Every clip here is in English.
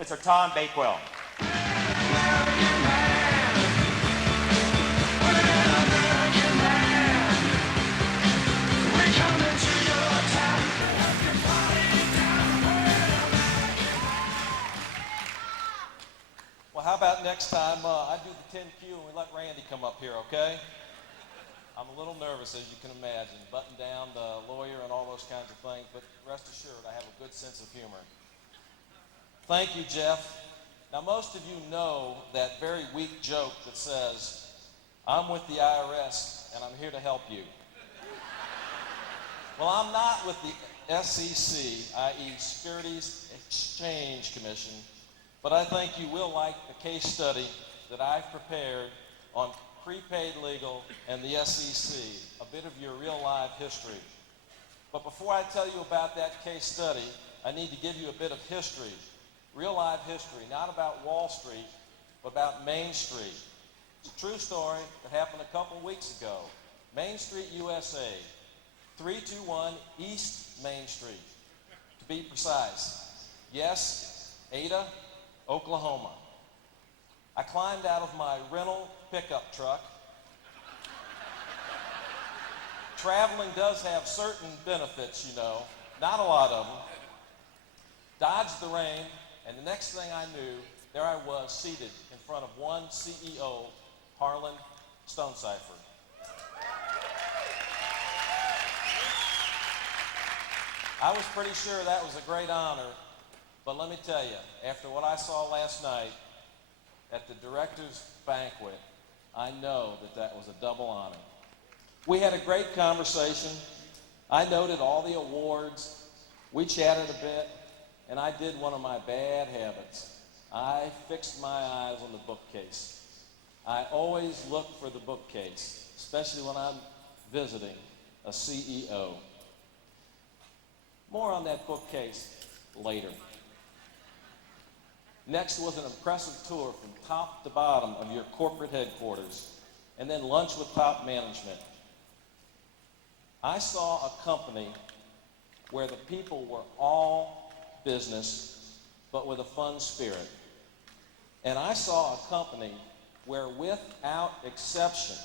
Mr. Tom Bakewell. Well, how about next time I do the 10Q and we let Randy come up here, okay? I'm a little nervous, as you can imagine, button down, the lawyer and all those kinds of things, but rest assured I have a good sense of humor. Thank you, Jeff. Now, most of you know that very weak joke that says, I'm with the IRS and I'm here to help you. Well, I'm not with the SEC, i.e. Securities Exchange Commission, but I think you will like the case study that I've prepared on prepaid legal and the SEC, a bit of your real live history. But before I tell you about that case study, I need to give you a bit of history, real live history, not about Wall Street, but about Main Street. It's a true story that happened a couple weeks ago. Main Street, USA, 321 East Main Street, to be precise. Yes, Ada, Oklahoma. I climbed out of my rental pickup truck. Traveling does have certain benefits, you know, not a lot of them. Dodged the rain, and the next thing I knew, there I was seated in front of one CEO, Harlan Stonecipher. I was pretty sure that was a great honor, but let me tell you, after what I saw last night at the director's banquet, I know that that was a double honor. We had a great conversation. I noted all the awards. We chatted a bit, and I did one of my bad habits. I fixed my eyes on the bookcase. I always look for the bookcase, especially when I'm visiting a CEO. More on that bookcase later. Next was an impressive tour from top to bottom of your corporate headquarters, and then lunch with top management. I saw a company where the people were all business, but with a fun spirit. And I saw a company where, without exception,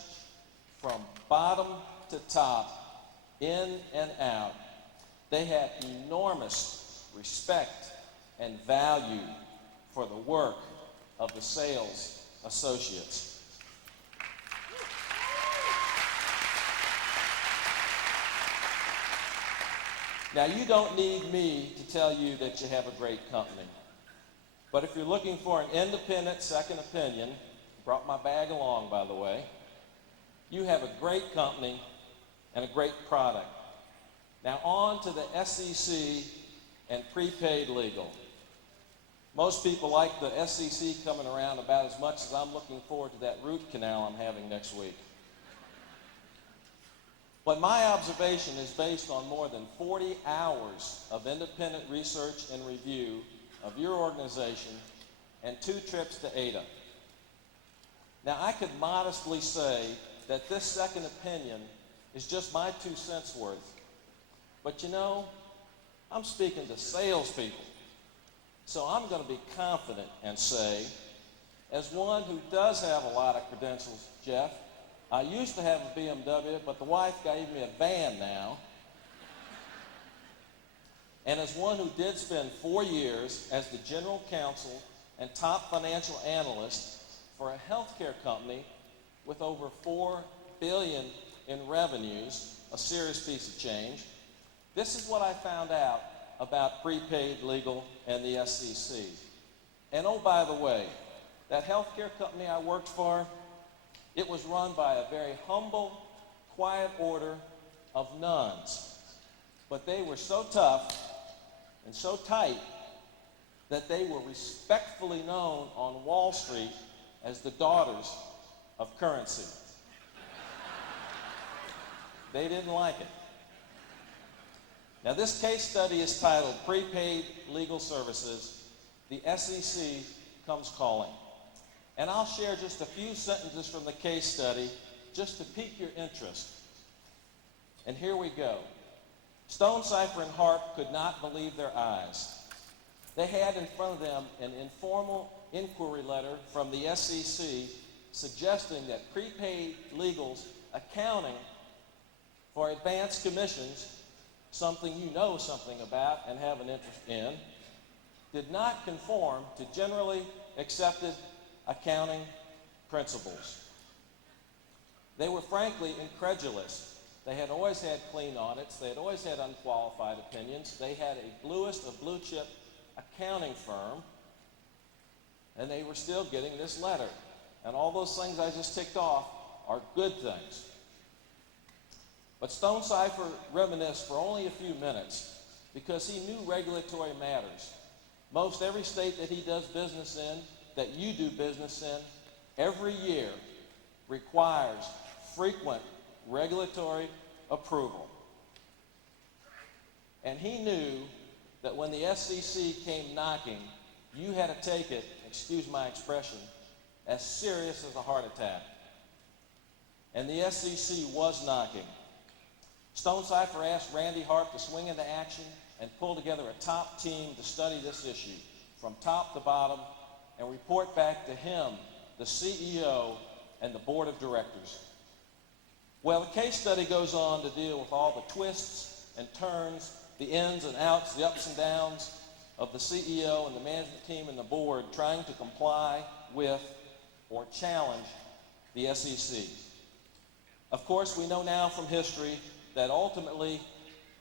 from bottom to top, in and out, they had enormous respect and value for the work of the sales associates. Now, you don't need me to tell you that you have a great company. But if you're looking for an independent second opinion, brought my bag along, by the way, you have a great company and a great product. Now, on to the SEC and prepaid legal. Most people like the SEC coming around about as much as I'm looking forward to that root canal I'm having next week. But my observation is based on more than 40 hours of independent research and review of your organization and 2 trips to Ada. Now, I could modestly say that this second opinion is just my 2 cents worth. But you know, I'm speaking to salespeople. So I'm going to be confident and say, as one who does have a lot of credentials, Jeff, I used to have a BMW, but the wife gave me a van now. And as one who did spend 4 years as the general counsel and top financial analyst for a healthcare company with over $4 billion in revenues, a serious piece of change, this is what I found out about prepaid legal and the SEC. And oh, by the way, that healthcare company I worked for, it was run by a very humble, quiet order of nuns. But they were so tough and so tight that they were respectfully known on Wall Street as the daughters of currency. They didn't like it. Now, this case study is titled Prepaid Legal Services, the SEC Comes Calling. And I'll share just a few sentences from the case study just to pique your interest. And here we go. Stonecipher and Harp could not believe their eyes. they had in front of them an informal inquiry letter from the SEC suggesting that prepaid legal's accounting for advanced commissions, something you know something about and have an interest in, did not conform to generally accepted accounting principles. They were frankly incredulous. They had always had clean audits. They had always had unqualified opinions. They had a bluest of blue chip accounting firm, and they were still getting this letter. And all those things I just ticked off are good things. But Stonecipher reminisced for only a few minutes because he knew regulatory matters. Most every state that he does business in, that you do business in, every year requires frequent regulatory approval. And he knew that when the SEC came knocking, you had to take it, excuse my expression, as serious as a heart attack. And the SEC was knocking. Stonecipher asked Randy Hart to swing into action and pull together a top team to study this issue from top to bottom and report back to him, the CEO, and the board of directors. Well, the case study goes on to deal with all the twists and turns, the ins and outs, the ups and downs of the CEO and the management team and the board trying to comply with or challenge the SEC. Of course, we know now from history that ultimately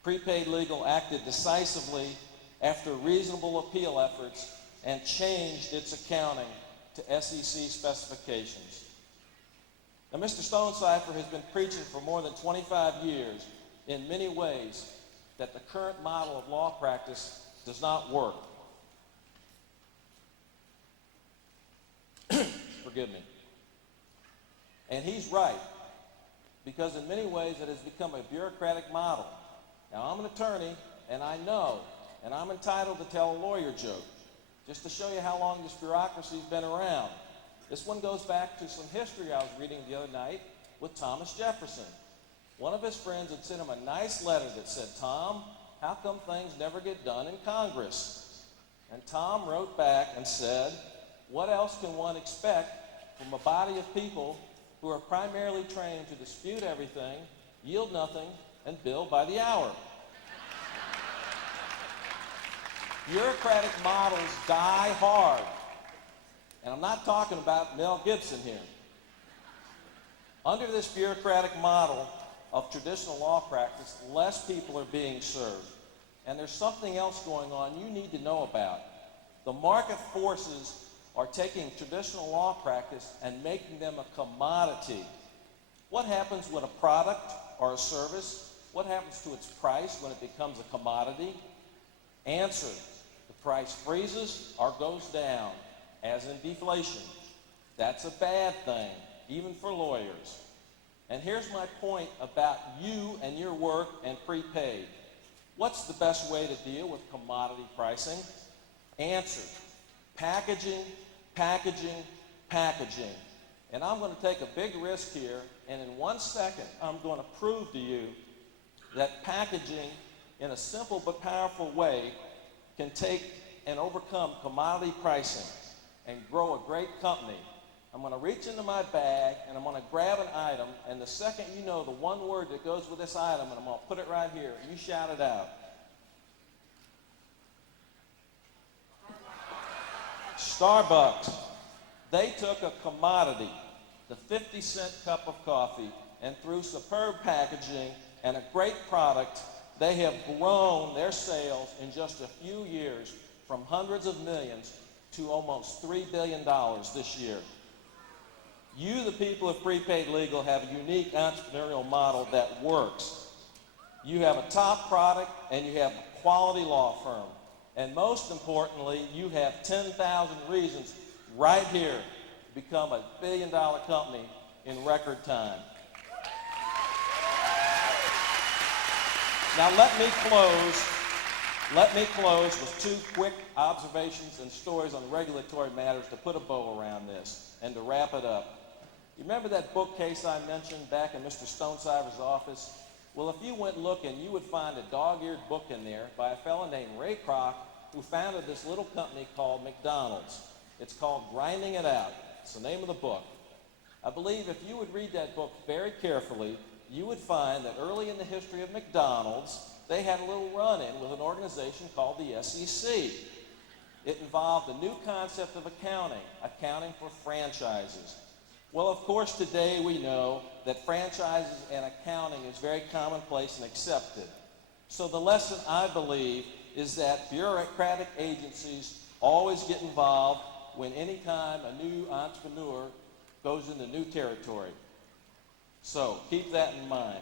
Prepaid Legal acted decisively after reasonable appeal efforts and changed its accounting to SEC specifications. Now, Mr. Stonecipher has been preaching for more than 25 years in many ways that the current model of law practice does not work. Forgive me. And he's right, because in many ways it has become a bureaucratic model. Now, I'm an attorney, and I know, and I'm entitled to tell a lawyer joke, just to show you how long this bureaucracy's been around. This one goes back to some history I was reading the other night with Thomas Jefferson. One of his friends had sent him a nice letter that said, "Tom, how come things never get done in Congress?" And Tom wrote back and said, "What else can one expect from a body of people who are primarily trained to dispute everything, yield nothing, and bill by the hour?" Bureaucratic models die hard. And I'm not talking about Mel Gibson here. Under this bureaucratic model of traditional law practice, less people are being served. And there's something else going on you need to know about. The market forces are taking traditional law practice and making them a commodity. What happens with a product or a service? What happens to its price when it becomes a commodity? Answer: the price freezes or goes down, as in deflation. That's a bad thing, even for lawyers. And here's my point about you and your work and prepaid. What's the best way to deal with commodity pricing? Answer: packaging, packaging, packaging. And I'm going to take a big risk here, and in 1 second, I'm going to prove to you that packaging, in a simple but powerful way, can take and overcome commodity pricing and grow a great company. I'm going to reach into my bag, and I'm going to grab an item, and the second you know the one word that goes with this item, and I'm going to put it right here, you shout it out. Starbucks. They took a commodity, the 50-cent cup of coffee, and through superb packaging and a great product, they have grown their sales in just a few years from hundreds of millions to almost $3 billion this year. You, the people of Prepaid Legal, have a unique entrepreneurial model that works. You have a top product, and you have a quality law firm. And most importantly, you have 10,000 reasons right here to become a billion-dollar company in record time. Now let me close with two quick observations and stories on regulatory matters to put a bow around this and to wrap it up. You remember that bookcase I mentioned back in Mr. Stonecipher's office? Well, if you went looking, you would find a dog-eared book in there by a fellow named Ray Kroc who founded this little company called McDonald's. It's called Grinding It Out. It's the name of the book. I believe if you would read that book very carefully, you would find that early in the history of McDonald's, they had a little run-in with an organization called the SEC. It involved a new concept of accounting for franchises. Well, of course, today we know that franchises and accounting is very commonplace and accepted. So the lesson, I believe, is that bureaucratic agencies always get involved when any time a new entrepreneur goes into new territory. So keep that in mind.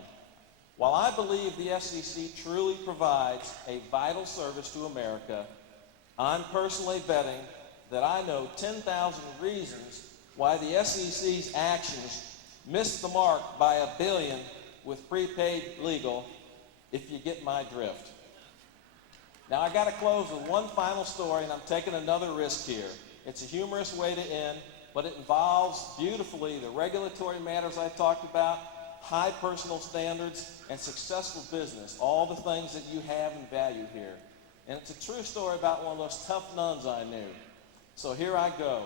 While I believe the SEC truly provides a vital service to America, I'm personally betting that I know 10,000 reasons why the SEC's actions missed the mark by $1 billion with prepaid legal, if you get my drift. Now I got to close with one final story, and I'm taking another risk here. It's a humorous way to end, but it involves beautifully the regulatory matters I talked about, high personal standards, and successful business, all the things that you have and value here. And it's a true story about one of those tough nuns I knew. So here I go.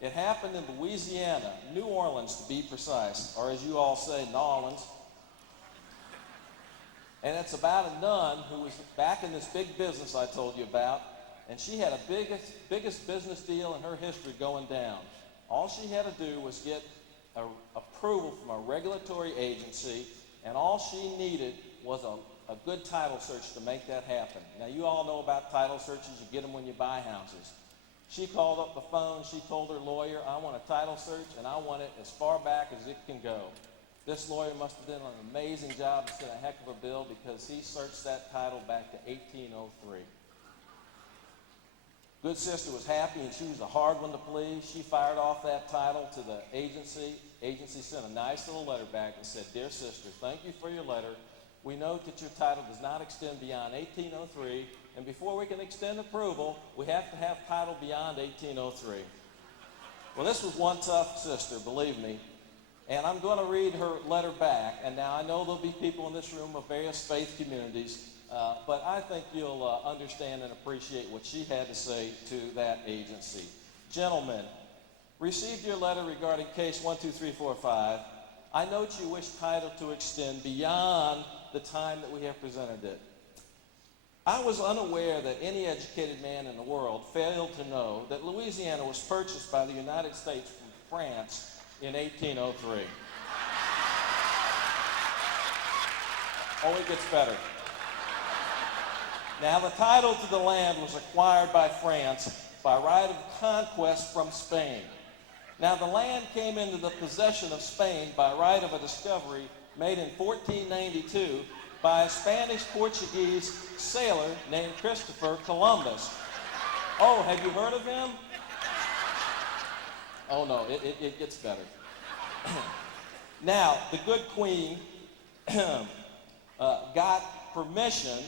It happened in Louisiana, New Orleans to be precise, or as you all say, New Orleans. And it's about a nun who was back in this big business I told you about, and she had a biggest business deal in her history going down. All she had to do was get approval from a regulatory agency, and all she needed was a good title search to make that happen. Now, you all know about title searches. You get them when you buy houses. She called up the phone. She told her lawyer, I want a title search, and I want it as far back as it can go. This lawyer must have done an amazing job and sent a heck of a bill, because he searched that title back to 1803. Good sister was happy, and she was a hard one to please. She fired off that title to the agency. Agency sent a nice little letter back and said, Dear sister, thank you for your letter. We note that your title does not extend beyond 1803, and before we can extend approval, we have to have title beyond 1803. Well, this was one tough sister, believe me, and I'm going to read her letter back. And now I know there'll be people in this room of various faith communities, but I think you'll understand and appreciate what she had to say to that agency. Gentlemen, received your letter regarding case 12345. I note you wish title to extend beyond the time that we have presented it. I was unaware that any educated man in the world failed to know that Louisiana was purchased by the United States from France in 1803. Oh, it gets better. Now, the title to the land was acquired by France by right of conquest from Spain. Now, the land came into the possession of Spain by right of a discovery made in 1492 by a Spanish-Portuguese sailor named Christopher Columbus. Oh, have you heard of him? Oh, no, it gets better. Now, the good queen got permission,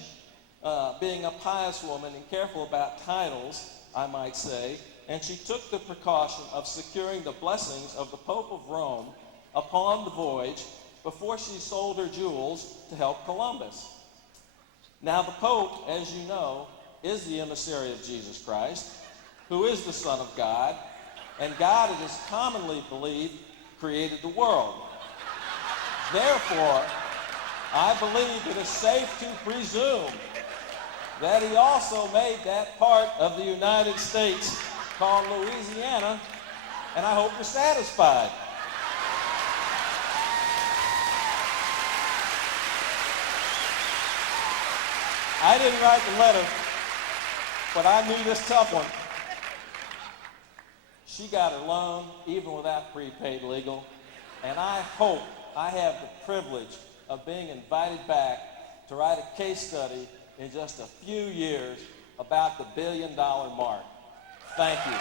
being a pious woman and careful about titles, I might say, and she took the precaution of securing the blessings of the Pope of Rome upon the voyage before she sold her jewels to help Columbus. Now, the Pope, as you know, is the emissary of Jesus Christ, who is the Son of God, and God, it is commonly believed, created the world. Therefore, I believe it is safe to presume that he also made that part of the United States called Louisiana, and I hope you're satisfied. I didn't write the letter, but I knew this tough one. She got her loan even without prepaid legal, and I hope I have the privilege of being invited back to write a case study in just a few years about the $1 billion mark. Thank you.